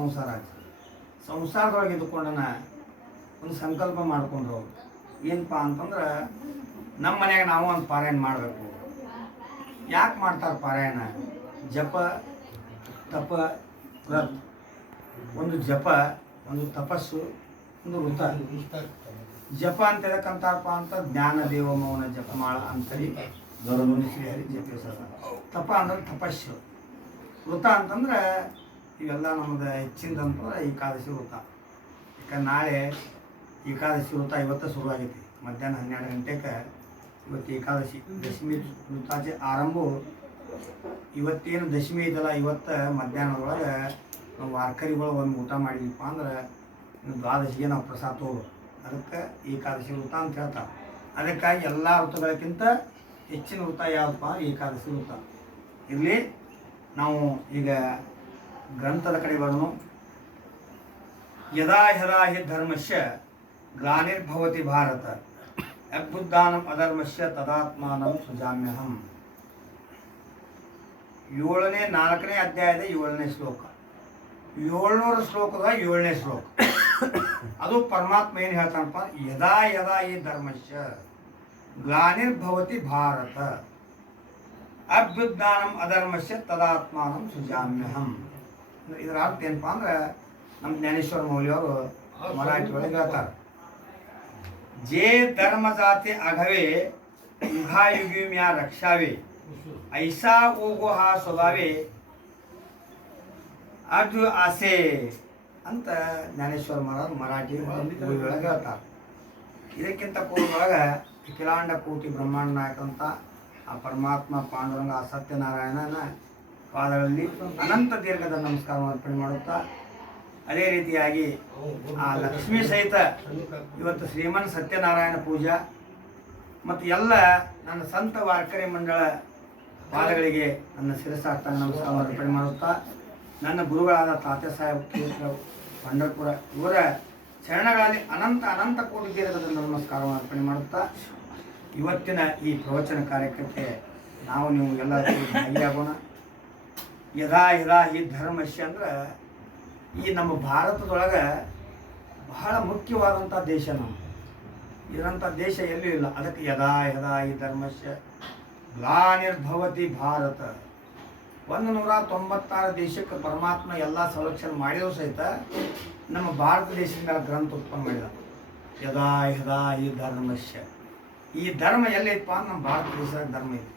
ಸಂಸಾರ ಆಗ್ತದೆ. ಸಂಸಾರದೊಳಗೆ ಇದ್ದುಕೊಂಡನ ಒಂದು ಸಂಕಲ್ಪ ಮಾಡ್ಕೊಂಡ್ರು ಏನಪ್ಪ ಅಂತಂದ್ರೆ ನಮ್ಮ ಮನ್ಯಾಗ ನಾವು ಒಂದು ಪಾರಾಯಣ ಮಾಡಬೇಕು. ಯಾಕೆ ಮಾಡ್ತಾರೆ ಪಾರಾಯಣ? ಜಪ ತಪ ವ್ರತ. ಒಂದು ಜಪ, ಒಂದು ತಪಸ್ಸು, ಒಂದು ವೃತ. ಜಪ ಅಂತ ಎದಕ್ಕಂತಾರಪ್ಪ ಅಂತ ಜ್ಞಾನ ದೇವ ಮೌನ ಜಪಮಾಳ ಅಂತೇಳಿ ಗೌರವನಿ ಶ್ರೀಹರಿ ಜಪಿಸದ. ತಪ ಅಂದ್ರೆ ತಪಸ್ಸು. ವೃತ ಅಂತಂದ್ರೆ ಇವೆಲ್ಲ ನಮ್ದು ಹೆಚ್ಚಿಂದಂತಂದ್ರೆ ಏಕಾದಶಿ ವೃತ. ಯಾಕಂದ್ರೆ ನಾಳೆ ಏಕಾದಶಿ ವೃತ ಇವತ್ತು ಶುರುವಾಗೈತಿ. ಮಧ್ಯಾಹ್ನ 12 ಗಂಟೆಗೆ ಇವತ್ತು ಏಕಾದಶಿ. ದಶಮಿ ವೃತಾಚೆ ಆರಂಭ ಇವತ್ತೇನು ದಶಮಿ ಐತಲ್ಲ, ಇವತ್ತು ಮಧ್ಯಾಹ್ನದೊಳಗೆ ನಾವು ವಾರ್ಕರಿಗಳು ಒಂದು ಊಟ ಮಾಡಿದ್ವಿಪ್ಪ ಅಂದ್ರೆ ದ್ವಾದಶಿಗೆ ನಾವು ಪ್ರಸಾದ ತಗೋದು. ಅದಕ್ಕೆ ಏಕಾದಶಿ ವೃತ ಅಂತ ಹೇಳ್ತಾರೆ. ಅದಕ್ಕಾಗಿ ಎಲ್ಲ ವೃತಗಳಕ್ಕಿಂತ ಹೆಚ್ಚಿನ ವೃತ ಯಾವುದಪ್ಪ? ಏಕಾದಶಿ ವೃತ. ಇರಲಿ, ನಾವು ಈಗ ಗ್ರಂಥದ ಕಡೆ ಬರೋಣ. ಯದಾ ಯದಾ ಹಿ ಧರ್ಮಸ್ಯ ಗ್ಲಾನಿರ್ಭವತಿ ಭಾರತ ಅಭ್ಯುತ್ಥಾನಂ ಅಧರ್ಮಸ್ಯ ತದಾತ್ಮಾನಂ ಸೃಜಾಮ್ಯಹಂ. 4ನೇ ಅಧ್ಯಾಯದ 7ನೇ ಶ್ಲೋಕ. 700 ಶ್ಲೋಕದ 7ನೇ ಶ್ಲೋಕ. ಅದು ಪರಮಾತ್ಮ ಏನು ಹೇಳ್ತಾನಪ್ಪ? ಯದಾ ಯದಾ ಹಿ ಧರ್ಮಸ್ಯ ಗ್ಲಾನಿರ್ಭವತಿ ಭಾರತ ಅಭ್ಯುತ್ಥಾನಂ ಅಧರ್ಮಸ್ಯ ತದಾತ್ಮಾನಂ ಸೃಜಾಮ್ಯಹಂ. ಇದರ ಅರ್ಥ ಏನಪ್ಪ ಅಂದ್ರೆ ನಮ್ಮ ಜ್ಞಾನೇಶ್ವರ ಮೌಲ್ಯವರು ಮರಾಠಿ ಒಳಗೆ ಹೇಳ್ತಾರೆ, ಜೇ ಧರ್ಮ ಜಾತಿ ಅಘವೆ ಯುಗಾಯುಗಿ ಮ್ಯಾ ರಕ್ಷಾವೆ ಐಸಾ ಓಗೋ ಹಾ ಸ್ವಭಾವೇ ಅದು ಆಸೆ ಅಂತ ಜ್ಞಾನೇಶ್ವರ ಮಹಾರಾಜ್ ಮರಾಠಿ ಒಳಗೆ ಹೇಳ್ತಾರೆ. ಇದಕ್ಕಿಂತ ಪೂರ್ವದೊಳಗೆ ಅಖಿಲಾಂಡ ಕೋಟಿ ಬ್ರಹ್ಮಾಂಡ ನಾಯಕ ಅಂತ ಆ ಪರಮಾತ್ಮ ಪಾಂಡುರಂಗ ಆ ಸತ್ಯನಾರಾಯಣನ ಪಾದಗಳಲ್ಲಿ ಅನಂತ ದೀರ್ಘದ ನಮಸ್ಕಾರ ಅರ್ಪಣೆ ಮಾಡುತ್ತಾ, ಅದೇ ರೀತಿಯಾಗಿ ಆ ಲಕ್ಷ್ಮೀ ಸಹಿತ ಇವತ್ತು ಶ್ರೀಮನ್ ಸತ್ಯನಾರಾಯಣ ಪೂಜಾ ಮತ್ತು ಎಲ್ಲ ನನ್ನ ಸಂತ ವಾರ್ಕರಿ ಮಂಡಳ ಪಾದಗಳಿಗೆ ನನ್ನ ಶಿರಸಾಷ್ಟಾಂಗ ನಮಸ್ಕಾರ ಅರ್ಪಣೆ ಮಾಡುತ್ತಾ, ನನ್ನ ಗುರುಗಳಾದ ತಾತ್ಯ ಸಾಹೇಬ್ ಕ್ಷೇತ್ರ ಪಂಢರಪುರ ಇವರ ಚರಣಗಳಲ್ಲಿ ಅನಂತ ಅನಂತ ಕೋಟಿ ದೀರ್ಘದ ನಮಸ್ಕಾರ ಅರ್ಪಣೆ ಮಾಡುತ್ತಾ, ಇವತ್ತಿನ ಈ ಪ್ರವಚನ ಕಾರ್ಯಕ್ರಮಕ್ಕೆ ನಾವು ನೀವು ಎಲ್ಲರೂ ಭಾಗಿಯಾಗೋಣ. ಯದಾ ಯದಾ ಈ ಧರ್ಮಸ್ಯ ಅಂದ್ರೆ ಈ ನಮ್ಮ ಭಾರತದೊಳಗೆ ಬಹಳ ಮುಖ್ಯವಾದಂಥ ದೇಶ ನಮ್ಮ. ಇದರಂಥ ದೇಶ ಎಲ್ಲೂ ಇಲ್ಲ. ಅದಕ್ಕೆ ಯದಾ ಯದಾ ಈ ಧರ್ಮಸ್ಯ ಗ್ಲಾನಿರ್ಭವತಿ ಭಾರತ. 196 ದೇಶಕ್ಕೆ ಪರಮಾತ್ಮ ಎಲ್ಲ ಸಂರಕ್ಷಣೆ ಮಾಡಿದರೂ ಸಹಿತ ನಮ್ಮ ಭಾರತ ದೇಶದ ಮೇಲೆ ಗ್ರಂಥ ಉತ್ಪನ್ನ ಮಾಡಿದ. ಯದಾ ಯದಾ ಈ ಧರ್ಮಸ್ಯ. ಈ ಧರ್ಮ ಎಲ್ಲೈತಪ್ಪ? ನಮ್ಮ ಭಾರತ ದೇಶದ ಧರ್ಮ ಇದೆ.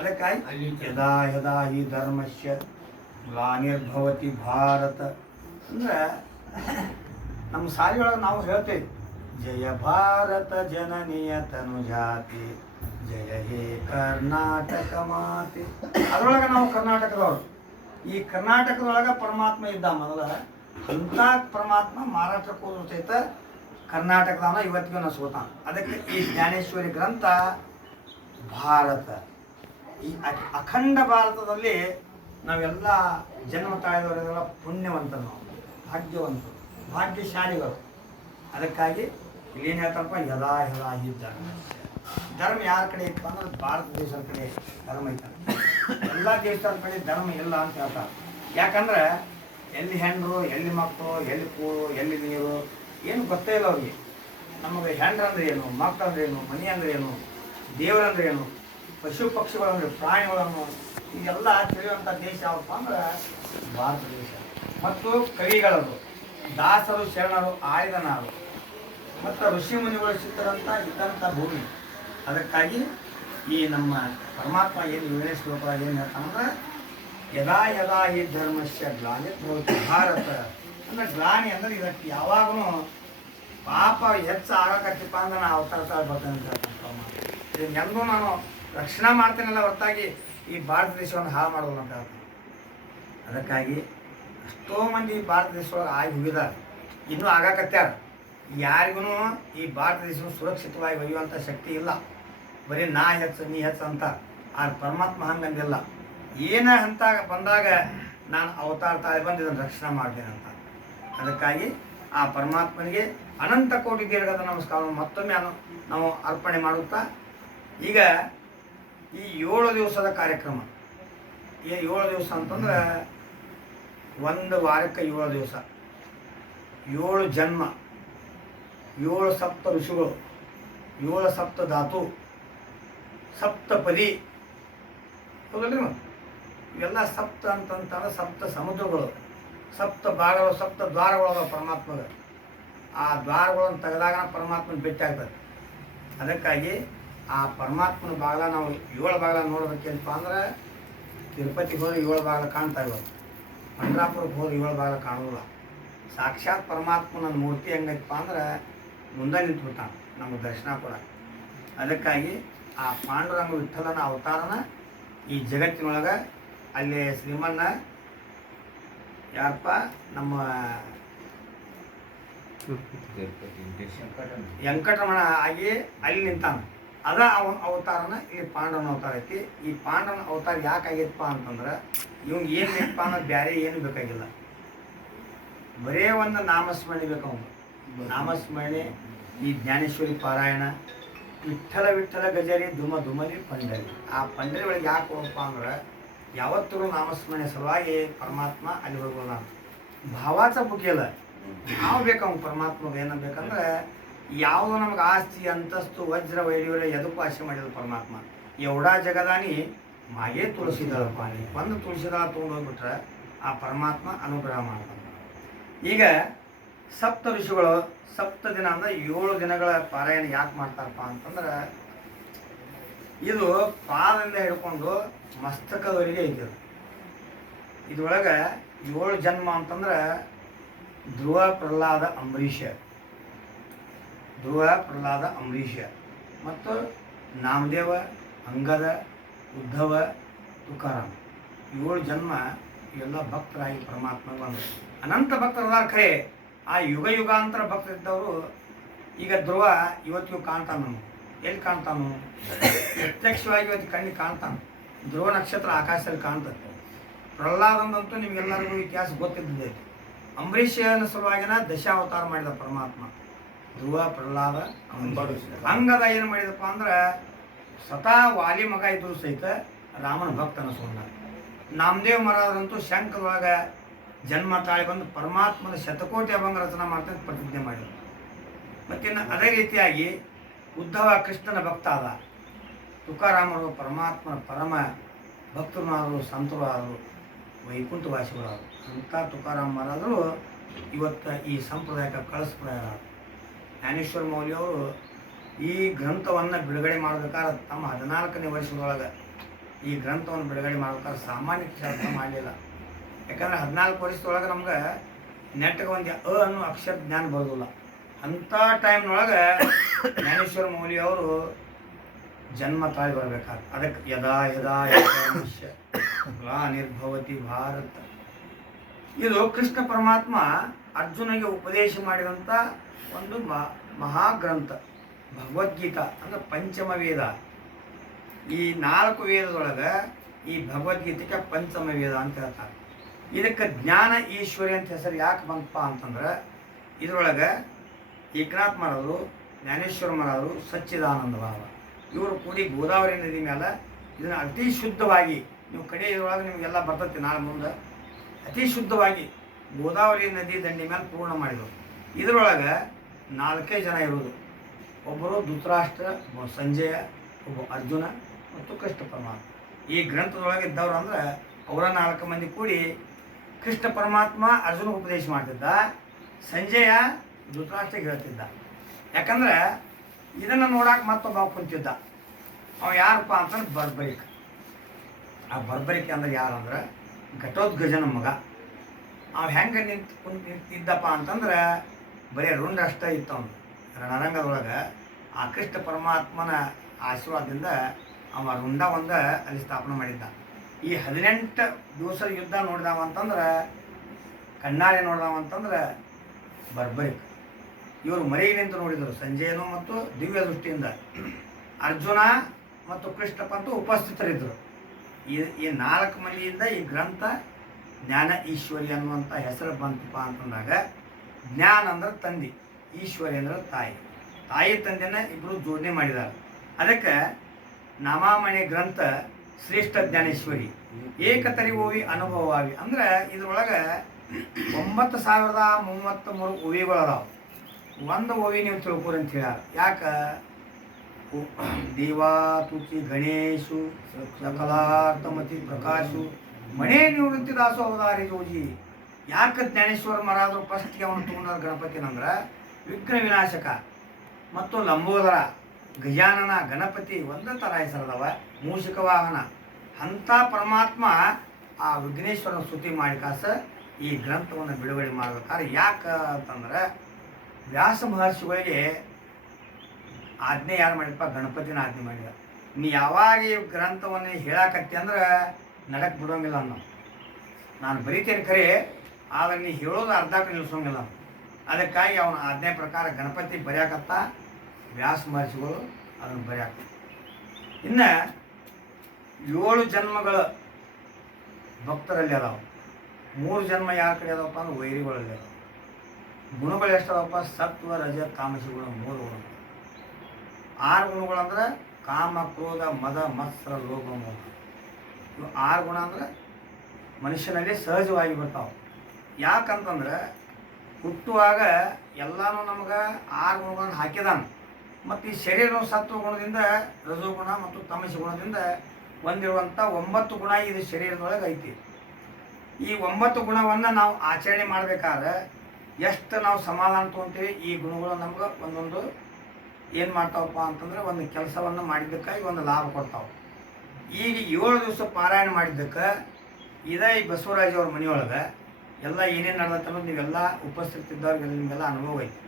ಅದಕ್ಕಾಗಿ ಯದಾ ಯದಾ ಈ ಧರ್ಮಸ್ಯ ಗ್ಲಾನಿರ್ಭವತಿ ಭಾರತ ಅಂದ್ರೆ ನಮ್ಮ ಶಾಲೆಯೊಳಗೆ ನಾವು ಹೇಳ್ತೇವೆ, ಜಯ ಭಾರತ ಜನನಿಯ ತನುಜಾತಿ ಜಯ ಹೇ ಕರ್ನಾಟಕ ಮಾತೆ. ಅದರೊಳಗೆ ನಾವು ಕರ್ನಾಟಕದವರು. ಈ ಕರ್ನಾಟಕದೊಳಗೆ ಪರಮಾತ್ಮ ಇದ್ದ ಮೊದಲ. ಅಂಥ ಪರಮಾತ್ಮ ಮಹಾರಾಷ್ಟ್ರಕ್ಕೆ ಹೋದ್ರು ಸಹಿತ ಕರ್ನಾಟಕದವನ ಇವತ್ತಿಗೂ ನಾವು ಸೋತಾನ. ಅದಕ್ಕೆ ಈ ಜ್ಞಾನೇಶ್ವರಿ ಗ್ರಂಥ ಭಾರತ, ಈ ಅಖಂಡ ಭಾರತದಲ್ಲಿ ನಾವೆಲ್ಲ ಜನ್ಮ ತಾಳಿದವರೆಲ್ಲ ಪುಣ್ಯವಂತರು, ನಾವು ಭಾಗ್ಯವಂತರು, ಭಾಗ್ಯಶಾಲಿಗಳು. ಅದಕ್ಕಾಗಿ ಇಲ್ಲೇನು ಹೇಳ್ತಾರಪ್ಪ? ಯದಾ ಯದಾ ಹಿ ಧರ್ಮ. ಧರ್ಮ ಯಾರ ಕಡೆ ಇತ್ತು ಅಂದ್ರೆ ಭಾರತ ದೇಶದ ಕಡೆ ಧರ್ಮ ಐತಾನೆ. ಎಲ್ಲ ದೇಶದ ಕಡೆ ಧರ್ಮ ಇಲ್ಲ ಅಂತ ಹೇಳ್ತಾರೆ. ಯಾಕಂದ್ರೆ ಎಲ್ಲಿ ಹೆಣ್ಣರು, ಎಲ್ಲಿ ಮಕ್ಕಳು, ಎಲ್ಲಿ ಕೂಳು, ಎಲ್ಲಿ ನೀರು ಏನು ಗೊತ್ತೇ ಇಲ್ಲ ಅವ್ರಿಗೆ. ನಮಗೆ ಹೆಂಡ್ರಂದ್ರೆ ಏನು, ಮಕ್ಕಳಂದ್ರೆ ಏನು, ಮನೆ ಅಂದ್ರೆ ಏನು, ದೇವರಂದ್ರೆ ಏನು, ಪಶು ಪಕ್ಷಿಗಳಂದ್ರೆ ಪ್ರಾಣಿಗಳನ್ನು ಇದೆಲ್ಲ ತಿಳಿಯುವಂಥ ದೇಶ ಯಾವಪ್ಪ ಅಂದ್ರೆ ಭಾರತ ದೇಶ. ಮತ್ತು ಕವಿಗಳದು, ದಾಸರು ಶರಣರು ಆಳಿದ ನಾಡು ಮತ್ತು ಋಷಿ ಮುನಿಗಳು ಸಿಕ್ಕರಂತ ಇದ್ದಂಥ ಭೂಮಿ. ಅದಕ್ಕಾಗಿ ಈ ನಮ್ಮ ಪರಮಾತ್ಮ ಏನು 7ನೇ ಶ್ಲೋಕ ಏನು ಹೇಳ್ತಾನಂದ್ರೆ ಯದಾ ಯದಾ ಈ ಧರ್ಮಸ್ಯ ಗ್ಲಾನಿರ್ಭವತಿ ಭಾರತ ಅಂದ್ರೆ ಗ್ಲಾನಿ ಅಂದ್ರೆ ಇದಕ್ಕೆ ಯಾವಾಗಲೂ ಪಾಪ ಹೆಚ್ಚು ಆಗಕತ್ತಿಪ್ಪ ಅಂದ್ರೆ ನಾನು ಅವತಾರ ತಾಳ್ಬರ್ತೇನೆ ಅಂತ ಹೇಳ್ತಾನೆ ಪರಮಾತ್ಮ. ಇದನ್ನೆಂದೂ ನಾನು ರಕ್ಷಣೆ ಮಾಡ್ತೇನೆಲ್ಲ ಹೊರತಾಗಿ ಈ ಭಾರತ ದೇಶವನ್ನು ಹಾಳು ಮಾಡೋದು ಅಂತ ಹೇಳ್ತೀನಿ. ಅದಕ್ಕಾಗಿ ಎಷ್ಟೋ ಮಂದಿ ಭಾರತ ದೇಶದೊಳಗೆ ಆಗಿ ಹೋಗಿದ್ದಾರೆ, ಇನ್ನೂ ಆಗಾಕತ್ಯಾರ. ಯಾರಿಗೂ ಈ ಭಾರತ ದೇಶವನ್ನು ಸುರಕ್ಷಿತವಾಗಿ ಒಯ್ಯುವಂಥ ಶಕ್ತಿ ಇಲ್ಲ. ಬರೀ ನಾ ಹೆಚ್ಚು ನೀ ಹೆಚ್ಚು ಅಂತ. ಆ ಪರಮಾತ್ಮ ಹಂಗಂದಿಲ್ಲ. ಏನ ಅಂತ ಬಂದಾಗ ನಾನು ಅವತಾರ ತಾಳಿ ಬಂದು ಇದನ್ನು ರಕ್ಷಣೆ ಮಾಡ್ತೇನೆ ಅಂತ. ಅದಕ್ಕಾಗಿ ಆ ಪರಮಾತ್ಮನಿಗೆ ಅನಂತ ಕೋಟಿ ದೀರ್ಘದ ನಮಸ್ಕಾರ ಮತ್ತೊಮ್ಮೆ ನಾವು ಅರ್ಪಣೆ ಮಾಡುತ್ತಾ, ಈಗ ಈ 7 ದಿವಸದ ಕಾರ್ಯಕ್ರಮ. ಈ 7 ದಿವಸ ಅಂತಂದ್ರೆ ಒಂದು ವಾರಕ್ಕೆ 7 ದಿವಸ, 7 ಜನ್ಮ, 7 ಸಪ್ತ ಋಷಿಗಳು, 7 ಸಪ್ತ ಧಾತು, ಸಪ್ತಪದಿ, ಹೌದಲ್ರಿ ಮತ್ತೆ ಇವೆಲ್ಲ ಸಪ್ತ ಅಂತಂತಾರೆ. ಸಪ್ತ ಸಮುದ್ರಗಳು, ಸಪ್ತ ಭಾಗಗಳು, ಸಪ್ತ ದ್ವಾರಗಳು ಅದಾವ ಪರಮಾತ್ಮಗೆ. ಆ ದ್ವಾರಗಳನ್ನು ತೆಗೆದಾಗ ಪರಮಾತ್ಮನ ಭೇಟಿ ಆಗ್ತದೆ. ಅದಕ್ಕಾಗಿ ಆ ಪರಮಾತ್ಮನ ಬಾಗಿಲ ನಾವು 7 ಬಾಗಿಲ ನೋಡ್ಬೇಕೇನಪ್ಪ ಅಂದ್ರೆ, ತಿರುಪತಿಗೆ ಹೋದ್ರೆ 7 ಬಾಗಿಲ ಕಾಣ್ತಾ ಇರೋದು, ಪಂಡ್ರಾಪುರಕ್ಕೆ ಹೋದ್ರೆ 7 ಬಾಗಿಲ ಕಾಣೋಲ್ಲ. ಸಾಕ್ಷಾತ್ ಪರಮಾತ್ಮನ ಮೂರ್ತಿ ಹೆಂಗೈತಪ್ಪ ಅಂದ್ರೆ ಮುಂದೆ ನಿಂತ್ಬಿಟ್ಟ ನಮಗೆ ದರ್ಶನ ಕೂಡ. ಅದಕ್ಕಾಗಿ ಆ ಪಾಂಡುರಂಗ ವಿಠಲನ ಅವತಾರನ ಈ ಜಗತ್ತಿನೊಳಗೆ ಅಲ್ಲಿ ಶ್ರೀಮನ್ನ ಯಾರಪ್ಪ ನಮ್ಮ ವೆಂಕಟರಮಣ ಆಗಿ ಅಲ್ಲಿ ನಿಂತಾನ. ಅದ ಅವತಾರನ ಇಲ್ಲಿ ಪಾಂಡವನ ಅವತಾರ ಐತಿ. ಈ ಪಾಂಡವನ ಅವತಾರ ಯಾಕೆ ಆಗೈತಪ್ಪ ಅಂತಂದ್ರೆ ಇವಂಗೆ ಏನು ಬೇಕಪ್ಪ ಅನ್ನೋದು ಬೇರೆ ಏನು ಬೇಕಾಗಿಲ್ಲ, ಬರೇ ಒಂದು ನಾಮಸ್ಮರಣೆ ಬೇಕು ಅವನು. ನಾಮಸ್ಮರಣೆ, ಈ ಜ್ಞಾನೇಶ್ವರಿ ಪಾರಾಯಣ, ವಿಠಲ ವಿಠಲ ಗಜರಿ ಧುಮ ಧುಮಲಿ ಪಂಡರಿ. ಆ ಪಂಡರಿ ಒಳಗೆ ಯಾಕೆ ಹೋಗಪ್ಪ ಅಂದ್ರೆ ಯಾವತ್ತೂ ನಾಮಸ್ಮರಣೆ ಸಲುವಾಗಿ ಪರಮಾತ್ಮ ಅಲ್ಲಿ ಹೋಗೋಣ. ಭಾವಾಚ ಬುಗಿಯಲ್ಲ, ನಾವು ಬೇಕು ಅವ್ನು ಪರಮಾತ್ಮಗೆ ಏನೋ ಬೇಕಂದ್ರೆ ಯಾವುದೋ ನಮ್ಗೆ ಆಸ್ತಿ ಅಂತಸ್ತು ವಜ್ರ ವೈಢೂರ್ಯ ಎದಕ್ಕೂ ಆಸೆ ಮಾಡಿದ ಪರಮಾತ್ಮ. ಎವಡಾ ಜಗದಾನಿ ಮಾಯೇ ತುಳಸಿದಾಳ ಪಾನಿ, ಒಂದು ತುಳಸಿದಾಳ ತೊಗೊಂಡು ಹೋಗ್ಬಿಟ್ರೆ ಆ ಪರಮಾತ್ಮ ಅನುಗ್ರಹ ಮಾಡ್ತಾನೆ. ಈಗ ಸಪ್ತ ಋಷಿಗಳು ಸಪ್ತ ದಿನ ಅಂದ್ರೆ 7 ದಿನಗಳ ಪಾರಾಯಣ ಯಾಕೆ ಮಾಡ್ತಾರಪ್ಪ ಅಂತಂದ್ರೆ, ಇದು ಪಾದದಿಂದ ಹಿಡ್ಕೊಂಡು ಮಸ್ತಕದವರೆಗೆ ಐತಿ. ಇದ್ರೊಳಗೆ 7 ಜನ್ಮ ಅಂತಂದ್ರೆ ಧ್ರುವ ಪ್ರಹ್ಲಾದ ಅಂಬರೀಷ, ಧ್ರುವ ಪ್ರಹ್ಲಾದ ಅಂಬರೀಷ ಮತ್ತು ನಾಮದೇವ, ಅಂಗದ, ಉದ್ಧವ, ತುಕಾರಾಮ್ 7 ಜನ್ಮ ಇವೆಲ್ಲ ಭಕ್ತರಾಗಿ ಪರಮಾತ್ಮ ಬಂದರು. ಅನಂತ ಭಕ್ತರದಾರ ಖರೆ. ಆ ಯುಗ ಯುಗಾಂತರ ಭಕ್ತರಿದ್ದವರು ಈಗ ಧ್ರುವ ಇವತ್ತಿಗೂ ಕಾಣ್ತಾನು. ಎಲ್ಲಿ ಕಾಣ್ತಾನು? ಪ್ರತ್ಯಕ್ಷವಾಗಿ ಇವತ್ತು ಕಣ್ಣಿಗೆ ಕಾಣ್ತಾನೆ. ಧ್ರುವ ನಕ್ಷತ್ರ ಆಕಾಶದಲ್ಲಿ ಕಾಣ್ತದೆ. ಪ್ರಹ್ಲಾದಂತೂ ನಿಮ್ಗೆಲ್ಲರಿಗೂ ಇತಿಹಾಸ ಗೊತ್ತಿದ್ದೈತೆ. ಅಂಬರೀಷನ ಸಲುವಾಗಿನ ದಶಾವತಾರ ಮಾಡಿದ ಪರಮಾತ್ಮ ಧ್ರುವ ಪ್ರಹ್ಲಾದ ಅಂಗದ ಏನು ಮಾಡಿದಪ್ಪ ಅಂದ್ರೆ ಸ್ವತಃ ವಾಲಿ ಮಗ ಇದ್ರು ಸಹಿತ ರಾಮನ ಭಕ್ತ ಅನಿಸ್ಕೊಂಡ. ನಾಮದೇವ್ ಮಹಾರಾಜರಂತೂ ಶಂಕರೊಳಗೆ ಜನ್ಮ ತಾಳಿ ಬಂದು ಪರಮಾತ್ಮನ ಶತಕೋಟಿ ಅಭಂಗ ರಚನೆ ಮಾಡ್ತಾ ಪ್ರತಿಜ್ಞೆ ಮಾಡಿದರು. ಮತ್ತಿನ್ನು ಅದೇ ರೀತಿಯಾಗಿ ಉದ್ಧವ ಕೃಷ್ಣನ ಭಕ್ತ ಆದ. ತುಕಾರಾಮರು ಪರಮಾತ್ಮನ ಪರಮ ಭಕ್ತರು ಆದರು, ಸಂತರು ಆದರು, ವೈಕುಂಠವಾಸಿಗಳಾದರು. ಅಂಥ ತುಕಾರಾಮ್ ಮಹಾರಾಜರು ಇವತ್ತು ಈ ಸಂಪ್ರದಾಯಕ್ಕೆ ಕಳಿಸ್ಬಿಡಾರ. ಜ್ಞಾನೇಶ್ವರ ಮೌಲ್ಯವರು ಈ ಗ್ರಂಥವನ್ನು ಬಿಡುಗಡೆ ಮಾಡಬೇಕಾದ್ರೆ ತಮ್ಮ 14ನೇ ವರ್ಷದೊಳಗೆ ಈ ಗ್ರಂಥವನ್ನು ಬಿಡುಗಡೆ ಮಾಡ್ಬೇಕಾದ್ರೆ ಸಾಮಾನ್ಯ ಕೆಲಸ ಮಾಡಲಿಲ್ಲ. ಯಾಕಂದ್ರೆ 14 ವರ್ಷದೊಳಗೆ ನಮ್ಗೆ ನೆಟ್ಗೆ ಒಂದು ಅನ್ನೋ ಅಕ್ಷರ ಜ್ಞಾನ ಬರೋದಿಲ್ಲ. ಅಂಥ ಟೈಮ್ನೊಳಗೆ ಜ್ಞಾನೇಶ್ವರ ಮೌಲ್ಯವರು ಜನ್ಮ ತಾಳಿ ಬರಬೇಕಾದ್ರೆ ಅದಕ್ಕೆ ಯದಾ ಯದಾ ಮನುಷ್ಯ ನಿರ್ಭವತಿ ಭಾರತ. ಇದು ಕೃಷ್ಣ ಪರಮಾತ್ಮ ಅರ್ಜುನಿಗೆ ಉಪದೇಶ ಮಾಡಿದಂಥ ಒಂದು ಮಹಾಗ್ರಂಥ ಭಗವದ್ಗೀತಾ ಅಂದ್ರೆ ಪಂಚಮ ವೇದ. ಈ 4 ವೇದದೊಳಗೆ ಈ ಭಗವದ್ಗೀತೆಗೆ ಪಂಚಮ ವೇದ ಅಂತ ಹೇಳ್ತಾರೆ. ಇದಕ್ಕೆ ಜ್ಞಾನ ಈಶ್ವರಿ ಅಂತ ಹೆಸರು ಯಾಕೆ ಬಂತಪ್ಪ ಅಂತಂದ್ರೆ, ಇದರೊಳಗೆ ಏಕನಾಥ್ ಮಹಾರಾಜರು, ಜ್ಞಾನೇಶ್ವರ ಮಹಾರಾಜರು, ಸಚ್ಚಿದಾನಂದ ಭಾವ ಇವರು ಕೂಡಿ ಗೋದಾವರಿ ನದಿ ಮೇಲೆ ಇದನ್ನು ಅತಿ ಶುದ್ಧವಾಗಿ, ನೀವು ಕಡೆ ಇದರೊಳಗೆ ನಿಮಗೆಲ್ಲ ಬರ್ತೈತಿ ನಾಳೆ ಮುಂದೆ, ಅತಿ ಶುದ್ಧವಾಗಿ ಗೋದಾವರಿ ನದಿ ದಂಡಿ ಮೇಲೆ ಪೂರ್ಣ ಮಾಡಿದರು. ಇದರೊಳಗೆ 4 ಜನ ಇರೋದು. ಒಬ್ಬರು ಧೃತರಾಷ್ಟ್ರ, ಒಬ್ಬ ಸಂಜಯ, ಒಬ್ಬ ಅರ್ಜುನ ಮತ್ತು ಕೃಷ್ಣ ಪರಮಾತ್ಮ. ಈ ಗ್ರಂಥದೊಳಗೆ ಇದ್ದವ್ರು ಅಂದ್ರೆ ಅವರ 4 ಮಂದಿ ಕೂಡಿ ಕೃಷ್ಣ ಪರಮಾತ್ಮ ಅರ್ಜುನ ಉಪದೇಶ ಮಾಡ್ತಿದ್ದ, ಸಂಜಯ ಧೃತರಾಷ್ಟ್ರಿಗೆ ಹೇಳ್ತಿದ್ದ. ಯಾಕಂದ್ರೆ ಇದನ್ನು ನೋಡಕ್ಕೆ ಮತ್ತೊಬ್ಬ ಕುಂತಿದ್ದ. ಅವ ಯಾರಪ್ಪ ಅಂತಂದ್ರೆ ಬರ್ಬರಿಕ. ಆ ಬರ್ಬರಿಕೆ ಅಂದ್ರೆ ಯಾರಂದ್ರೆ ಘಟೋದ್ಗಜನ ಮಗ. ಅವ ಹೆಂಗೆ ನಿಂತಿದ್ದಪ್ಪ ಅಂತಂದ್ರೆ ಬರೀ ರುಂಡ ಅಷ್ಟ ಇತ್ತು. ಅವನು ರಣರಂಗದೊಳಗೆ ಆ ಕೃಷ್ಣ ಪರಮಾತ್ಮನ ಆಶೀರ್ವಾದದಿಂದ ಅವ ರುಂಡ ಒಂದು ಅಲ್ಲಿ ಸ್ಥಾಪನೆ ಮಾಡಿದ್ದ. ಈ 18 ದಿವಸದ ಯುದ್ಧ ನೋಡಿದಾವ ಅಂತಂದ್ರೆ, ಕಣ್ಣಾರೆ ನೋಡಿದಾವ ಅಂತಂದ್ರೆ ಬರ್ಬರಿಕ. ಇವರು ಮರೆಗೆ ನಿಂತು ನೋಡಿದರು ಸಂಜಯನು ಮತ್ತು ದಿವ್ಯ ದೃಷ್ಟಿಯಿಂದ. ಅರ್ಜುನ ಮತ್ತು ಕೃಷ್ಣಪ್ಪ ಅಂತೂ ಉಪಸ್ಥಿತರಿದ್ದರು. ಈ 4 ಮಂದಿಯಿಂದ ಈ ಗ್ರಂಥ ಜ್ಞಾನ ಈಶ್ವರಿ ಅನ್ನುವಂಥ ಹೆಸರು ಬಂತಪ್ಪ ಅಂತಂದಾಗ, ಜ್ಞಾನ ಅಂದ್ರೆ ತಂದೆ, ಈಶ್ವರಿ ಅಂದ್ರೆ ತಾಯಿ. ತಾಯಿ ತಂದೆನ ಇಬ್ಬರು ಜೋಡಣೆ ಮಾಡಿದ್ದಾರೆ. ಅದಕ್ಕೆ ನಾಮಾಮಣಿ ಗ್ರಂಥ ಶ್ರೇಷ್ಠ ಜ್ಞಾನೇಶ್ವರಿ ಏಕತರಿ ಓವಿ ಅನುಭವವಾಗಿ ಅಂದ್ರೆ ಇದ್ರೊಳಗೆ 9033 ಓವಿಗಳು ಅದಾವ. ಒಂದು ಓವಿ ನೀವು ತಿಳ್ಕೊರಿ ಅಂತ ಹೇಳ್ಯಾರ. ಯಾಕೆ ದೇವಾ ತುಚಿ ಗಣೇಶು ಸಕಲಾರ್ಥಮತಿ ಪ್ರಕಾಶು ಮಣೇ ನಿವೃತ್ತಿ ದಾಸು ಅವತಾರಿ ಜೋಜಿ. ಯಾಕೆ ಜ್ಞಾನೇಶ್ವರ ಮಹಾರಾಜರು ಫಸ್ಟ್ಗೆ ಅವನು ತಗೊಂಡ್ರ ಗಣಪತಿನಂದ್ರೆ ವಿಘ್ನ ವಿನಾಶಕ ಮತ್ತು ಲಂಬೋದರ ಗಜಾನನ ಗಣಪತಿ ಒಂದೇ ಥರ ಹೆಸರದವ. ಮೂಷಿಕ ವಾಹನ ಅಂಥ ಪರಮಾತ್ಮ ಆ ವಿಘ್ನೇಶ್ವರನ ಸ್ತುತಿ ಮಾಡಿ ಕಾಸ ಈ ಗ್ರಂಥವನ್ನು ಬಿಡುಗಡೆ ಮಾಡ್ಬೇಕಾದ್ರೆ ಯಾಕೆ ಅಂತಂದ್ರೆ ವ್ಯಾಸ ಮಹರ್ಷಿಗಳಿಗೆ ಆಜ್ಞೆ ಯಾರು ಮಾಡಿದಪ್ಪ? ಗಣಪತಿನ ಆಜ್ಞೆ ಮಾಡಿದ. ನೀ ಯಾವಾಗ ಈ ಗ್ರಂಥವನ್ನು ಹೇಳಾಕತ್ತಿ ಅಂದ್ರೆ ನಡಕ್ಕೆ ಬಿಡೋಂಗಿಲ್ಲ ನಾನು ಬರೀತೇನೆ ಖರೆ, ಆದರೆ ನೀ ಹೇಳೋದು ಅರ್ಧಕ್ಕೆ ನಿಲ್ಲಿಸೋಂಗಿಲ್ಲ. ಅದಕ್ಕಾಗಿ ಅವನ ಆಜ್ಞೆ ಪ್ರಕಾರ ಗಣಪತಿ ಬರೆಯಾಕತ್ತ, ವ್ಯಾಸ ಮಹರ್ಷಿಗಳು ಅದನ್ನು ಬರೆಯಾಕ. ಇನ್ನು 7 ಜನ್ಮಗಳ ಭಕ್ತರಲ್ಲಿ ಅದಾವ. 3 ಜನ್ಮ ಯಾರ ಕಡೆ ಅದಾವಪ್ಪ ಅಂದ್ರೆ ವೈರಿಗಳಲ್ಲಿ ಅದಾವ. ಗುಣಗಳು ಎಷ್ಟದವಪ್ಪ? ಸತ್ವ ರಜ ತಾಮಸಿಗಳು 3 ಗುಣಗಳು. 6 ಗುಣಗಳಂದ್ರೆ ಕಾಮ ಕ್ರೋಧ ಮದ ಮತ್ಸರ ಲೋಭ ಮೋಹ. ಇವು 6 ಗುಣ ಅಂದ್ರೆ ಮನುಷ್ಯನಲ್ಲಿ ಸಹಜವಾಗಿ ಬರ್ತಾವೆ. ಯಾಕಂತಂದ್ರೆ ಹುಟ್ಟುವಾಗ ಎಲ್ಲನೂ ನಮ್ಗೆ 6 ಗುಣಗಳನ್ನು ಹಾಕಿದಾನ. ಮತ್ತು ಈ ಶರೀರ ಸತ್ವ ಗುಣದಿಂದ ರಜೋಗುಣ ಮತ್ತು ತಮಸಿ ಗುಣದಿಂದ ಹೊಂದಿರುವಂಥ 9 ಗುಣ ಇದು ಶರೀರದೊಳಗೆ ಐತಿ. ಈ 9 ಗುಣವನ್ನು ನಾವು ಆಚರಣೆ ಮಾಡಬೇಕಾದ್ರೆ ಎಷ್ಟು ನಾವು ಸಮಾಧಾನ ತೊಗೊತೀವಿ, ಈ ಗುಣಗಳು ನಮ್ಗೆ ಒಂದೊಂದು ಏನು ಮಾಡ್ತಾವಪ್ಪ ಅಂತಂದ್ರೆ ಒಂದು ಕೆಲಸವನ್ನು ಮಾಡಿದ್ದಕ್ಕೆ ಒಂದು ಲಾಭ ಕೊಡ್ತಾವೆ. ಈಗ 7 ದಿವಸ ಪಾರಾಯಣ ಮಾಡಿದ್ದಕ್ಕೆ ಇದೇ ಈ ಬಸವರಾಜವ್ರ ಮನೆಯೊಳಗೆ ಎಲ್ಲ ಏನೇನು ನಡೆದತ್ತೆ ಅನ್ನೋದು ನೀವೆಲ್ಲ ಉಪಸ್ಥಿತಿದ್ದವ್ರಿಗೆಲ್ಲ ನಿಮಗೆಲ್ಲ ಅನುಭವ ಐತಿ.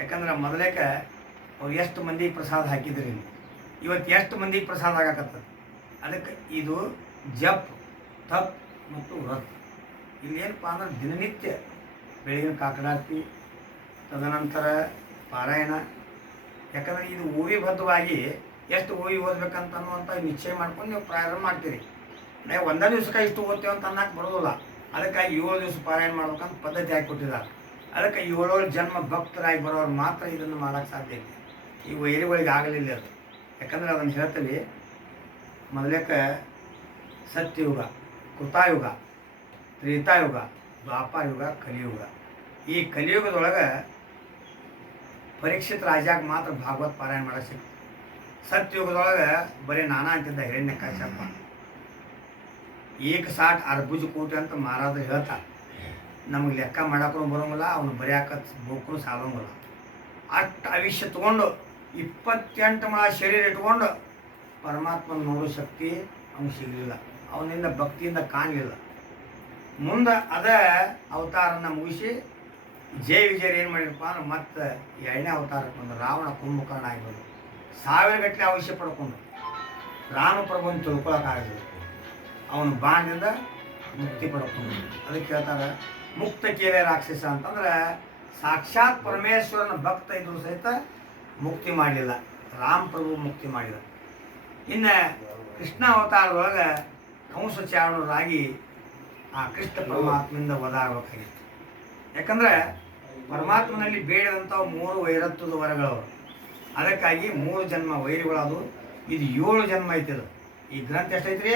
ಯಾಕಂದ್ರೆ ಮೊದಲೇಕ ಅವ್ರು ಎಷ್ಟು ಮಂದಿಗೆ ಪ್ರಸಾದ ಹಾಕಿದ್ರಿ, ಇವತ್ತು ಎಷ್ಟು ಮಂದಿಗೆ ಪ್ರಸಾದ ಆಗಾಕತ್ತದ. ಅದಕ್ಕೆ ಇದು ಜಪ್ ತಪ್ ಮತ್ತು ವ್ರತ್. ಇಲ್ಲೇನಪ್ಪ ಅಂದ್ರೆ ದಿನನಿತ್ಯ ಬೆಳಗಿನ ಕಾಕಡಾರ್ತಿ, ತದನಂತರ ಪಾರಾಯಣ. ಯಾಕಂದರೆ ಇದು ಓವಿಬದ್ಧವಾಗಿ ಎಷ್ಟು ಓವಿ ಓದ್ಬೇಕಂತ ಅನ್ನುವಂಥ ನಿಶ್ಚಯ ಮಾಡ್ಕೊಂಡು ನೀವು ಪ್ರಾರಂಭ ಮಾಡ್ತೀರಿ. ನಾವು ಒಂದೇ ದಿವ್ಸಕ್ಕೆ ಇಷ್ಟು ಓದ್ತೇವೆ ಅಂತ ಅನ್ನಕ್ಕೆ ಬರೋದಿಲ್ಲ. ಅದಕ್ಕಾಗಿ 7 ದಿವಸ ಪಾರಾಯಣ ಮಾಡ್ಬೇಕಂತ ಪದ್ಧತಿ ಹಾಕಿಕೊಟ್ಟಿದ್ದಾರೆ. ಅದಕ್ಕೆ 7 ಜನ್ಮ ಭಕ್ತರಾಗಿ ಬರೋರು ಮಾತ್ರ ಇದನ್ನು ಮಾಡೋಕ್ಕೆ ಸಾಧ್ಯ ಐತಿ. ಈ ವೈರಿಗಳಿಗೆ ಆಗಲಿಲ್ಲ ಅದು. ಯಾಕಂದ್ರೆ ಅದನ್ನು ಹೇಳ್ತೀವಿ, ಮೊದಲೇಕ ಸತ್ಯಯುಗ, ಕೃತಾಯುಗ, ತ್ರೇತಾಯುಗ, ದ್ವಾಪರಯುಗ, ಕಲಿಯುಗ. ಈ ಕಲಿಯುಗದೊಳಗೆ ಪರೀಕ್ಷಿತ ರಾಜಾಗ ಮಾತ್ರ ಭಾಗವತ್ ಪಾರಾಯಣ ಮಾಡೋಕ್ಕೆ ಸಿಕ್ತು. ಸತ್ಯಯುಗದೊಳಗೆ ಬರೀ ನಾನಾ ಅಂತಿದ್ದ ಹಿರಣ್ಯಕಶ್ಯಪ. 160 ಅರ್ಬುಜ ಕೋಟಿ ಅಂತ ಮಹಾರಾಜರು ಹೇಳ್ತಾರೆ. ನಮಗೆ ಲೆಕ್ಕ ಮಾಡೋಕ್ಕೂ ಬರೋಂಗಿಲ್ಲ, ಅವನು ಬರೆಯಾಕ ಬೋಕ್ಕೂ ಸಾಲೋಂಗಿಲ್ಲ. ಅಷ್ಟು ಆಯುಷ್ಯ ತೊಗೊಂಡು 28 ಮಳ ಶರೀರ ಇಟ್ಕೊಂಡು ಪರಮಾತ್ಮನ ನೋಡೋ ಶಕ್ತಿ ಅವನು ಸಿಗಲಿಲ್ಲ. ಅವನಿಂದ ಭಕ್ತಿಯಿಂದ ಕಾಣಲಿಲ್ಲ. ಮುಂದೆ ಅದೇ ಅವತಾರನ ಮುಗಿಸಿ ಜಯ ವಿಜಯರು ಏನು ಮಾಡಿರಪ್ಪ ಅಂದ್ರೆ ಮತ್ತೆ 2ನೇ ಅವತಾರಕ್ಕೆ ಬಂದು ರಾವಣ ಕುಂಭಕರ್ಣ ಆಗಿರೋದು. 1000 ಗಟ್ಟಲೆ ಅವಶ್ಯ ಪಡ್ಕೊಂಡು ರಾಮಪ್ರಭುವನ್ನು ತಿಳ್ಕೊಳಕ್ಕಾಗಲಿಲ್ಲ. ಅವನು ಬಾಣದಿಂದ ಮುಕ್ತಿ ಪಡ್ಕೊಂಡು. ಅದಕ್ಕೆ ಹೇಳ್ತಾರೆ ಮುಕ್ತ ಕೇಲೆ ರಾಕ್ಷಸ ಅಂತಂದ್ರೆ ಸಾಕ್ಷಾತ್ ಪರಮೇಶ್ವರನ ಭಕ್ತ ಇದ್ರೂ ಸಹಿತ ಮುಕ್ತಿ ಮಾಡಲಿಲ್ಲ. ರಾಮಪ್ರಭು ಮುಕ್ತಿ ಮಾಡಿದ. ಇನ್ನು ಕೃಷ್ಣ ಅವತಾರದೊಳಗೆ ಕಂಸಚಾರಣರಾಗಿ ಆ ಕೃಷ್ಣ ಪರಮಾತ್ಮನಿಂದ ಒದಾಗಬೇಕಾಗಿತ್ತು. ಯಾಕಂದರೆ ಪರಮಾತ್ಮನಲ್ಲಿ ಬೇಡದಂಥ 3 ವೈರತ್ವದ ವರಗಳವರು. ಅದಕ್ಕಾಗಿ 3 ಜನ್ಮ ವೈರಿಗಳದು. ಇದು 7 ಜನ್ಮ ಐತಿ. ಅದು ಈ ಗ್ರಂಥ ಎಷ್ಟೈತ್ರಿ?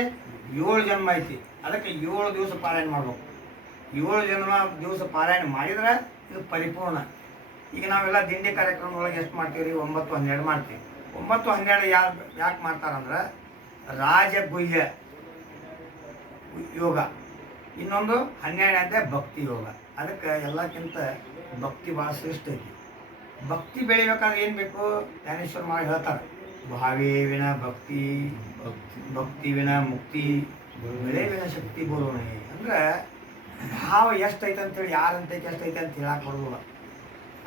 7 ಜನ್ಮ ಐತಿ. ಅದಕ್ಕೆ 7 ದಿವಸ ಪಾರಾಯಣ ಮಾಡ್ಬೇಕು. 7 ದಿವಸ ಪಾರಾಯಣ ಮಾಡಿದ್ರೆ ಇದು ಪರಿಪೂರ್ಣ. ಈಗ ನಾವೆಲ್ಲ ದಿಂಡಿ ಕಾರ್ಯಕ್ರಮದೊಳಗೆ ಎಷ್ಟು ಮಾಡ್ತೀವಿ ರೀ? 9, 12 ಮಾಡ್ತೀವಿ. 9, 12 ಯಾಕೆ ಮಾಡ್ತಾರಂದ್ರೆ ರಾಜಗುಹ್ಯ ಯೋಗ, ಇನ್ನೊಂದು 12 ಅಂದರೆ ಭಕ್ತಿ ಯೋಗ. ಅದಕ್ಕೆ ಎಲ್ಲಕ್ಕಿಂತ ಭಕ್ತಿ ಭಾಳ ಶ್ರೇಷ್ಠ ಐತಿ. ಭಕ್ತಿ ಬೆಳಿಬೇಕಾದ್ರೆ ಏನು ಬೇಕು? ಜ್ಞಾನೇಶ್ವರ ಮಾಡಿ ಹೇಳ್ತಾರೆ, ಭಾವೇ ವಿನ ಭಕ್ತಿ, ಭಕ್ತಿ ವಿನ ಮುಕ್ತಿ, ಬೆಳೆ ವಿನ ಶಕ್ತಿ ಬೋಲೋಣೆ. ಅಂದ್ರೆ ಭಾವ ಎಷ್ಟೈತೆ ಅಂತೇಳಿ ಯಾರಂತೈತೆ ಎಷ್ಟೈತೆ ಅಂತ ಹೇಳಕ್ಕೆ ಬರೋದಿಲ್ಲ.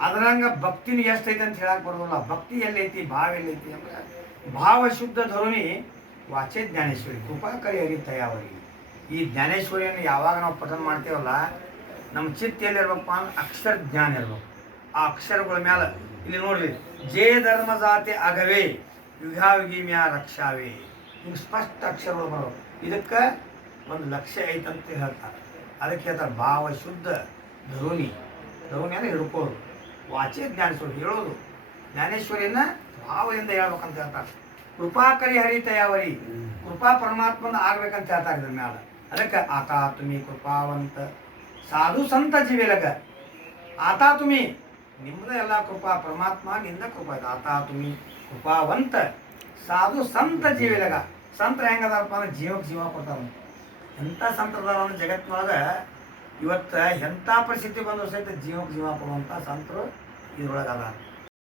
ಅದ್ರಂಗೆ ಭಕ್ತಿನೂ ಎಷ್ಟೈತೆ ಅಂತ ಹೇಳಕ್ಕೆ ಬರೋದಿಲ್ಲ. ಭಕ್ತಿ ಎಲ್ಲೈತಿ, ಭಾವ ಎಲ್ಲೈತಿ ಅಂದ್ರೆ ಭಾವ ಶುದ್ಧ ಧರುಣಿ ವಾಚೆ ಜ್ಞಾನೇಶ್ವರಿ ಕೃಪಾಕರಿ ಹರಿತಯಾವರಿ. ಈ ಜ್ಞಾನೇಶ್ವರಿಯನ್ನು ಯಾವಾಗ ನಾವು ಪಠನ ಮಾಡ್ತೇವಲ್ಲ, ನಮ್ಮ ಚಿತ್ತ ಎಲ್ಲಿರ್ಬೇಕಪ್ಪ ಅಂದ್ರೆ ಅಕ್ಷರ ಜ್ಞಾನ ಇರ್ಬೇಕು. ಆ ಅಕ್ಷರಗಳ ಮೇಲೆ ಇಲ್ಲಿ ನೋಡ್ರಿ, ಜೇ ಧರ್ಮ ಜಾತಿ ಅಗವೇ ಯುಗಾವಿಗಿಮ್ಯಾ ರಕ್ಷಾವೇ, ಹಿಂಗೆ ಸ್ಪಷ್ಟ ಅಕ್ಷರಗಳು ಬರೋದು. ಇದಕ್ಕೆ ಒಂದು ಲಕ್ಷ್ಯ ಐತಂತ ಹೇಳ್ತಾರೆ. ಅದಕ್ಕೆ ಹೇಳ್ತಾರೆ ಭಾವ ಶುದ್ಧ ಧರುಣಿ. ಧರುಣಿ ಅಂದರೆ ಹಿಡ್ಕೊಳ್ಳೋದು. ವಾಚೆ ಜ್ಞಾನೇಶ್ವರಿ ಹೇಳೋದು. ಜ್ಞಾನೇಶ್ವರಿಯನ್ನು ಭಾವದಿಂದ ಹೇಳ್ಬೇಕಂತ ಹೇಳ್ತಾರೆ. ಕೃಪಾಕರಿ ಹರಿತಯಾವರಿ ಕೃಪಾ ಪರಮಾತ್ಮನ ಆಗ್ಬೇಕಂತ ಹೇಳ್ತಾರೆ ಇದ್ರ ಮ್ಯಾಲ. ಅದಕ್ಕೆ ಆತಾ ತುಮಿ ಕೃಪಾವಂತ ಸಾಧು ಸಂತ ಜೀವಿಲಗ ಆತಾ ತುಮಿ ನಿಮ್ಮದ ಎಲ್ಲ ಕೃಪಾ ಪರಮಾತ್ಮ ನಿಂದ ಕೃಪಾ ಇದೆ. ಆತಾ ತುಮಿ ಕೃಪಾವಂತ ಸಾಧು ಸಂತ ಜೀವಿಲಗ. ಸಂತರ ಹೆಂಗದಾರಪ್ಪ ಅಂದ್ರೆ ಜೀವಕ್ಕೆ ಜೀವ ಕೊಡ್ತಾರ. ಎಂಥ ಸಂತರದಾರ ಅಂದ್ರೆ ಜಗತ್ತಿನೊಳಗೆ ಇವತ್ತು ಎಂಥ ಪರಿಸ್ಥಿತಿ ಬಂದರೂ ಸಹಿತ ಜೀವಕ್ಕೆ ಜೀವ ಕೊಡುವಂಥ ಸಂತರು ಇದ್ರೊಳಗೆ ಅದಾರ.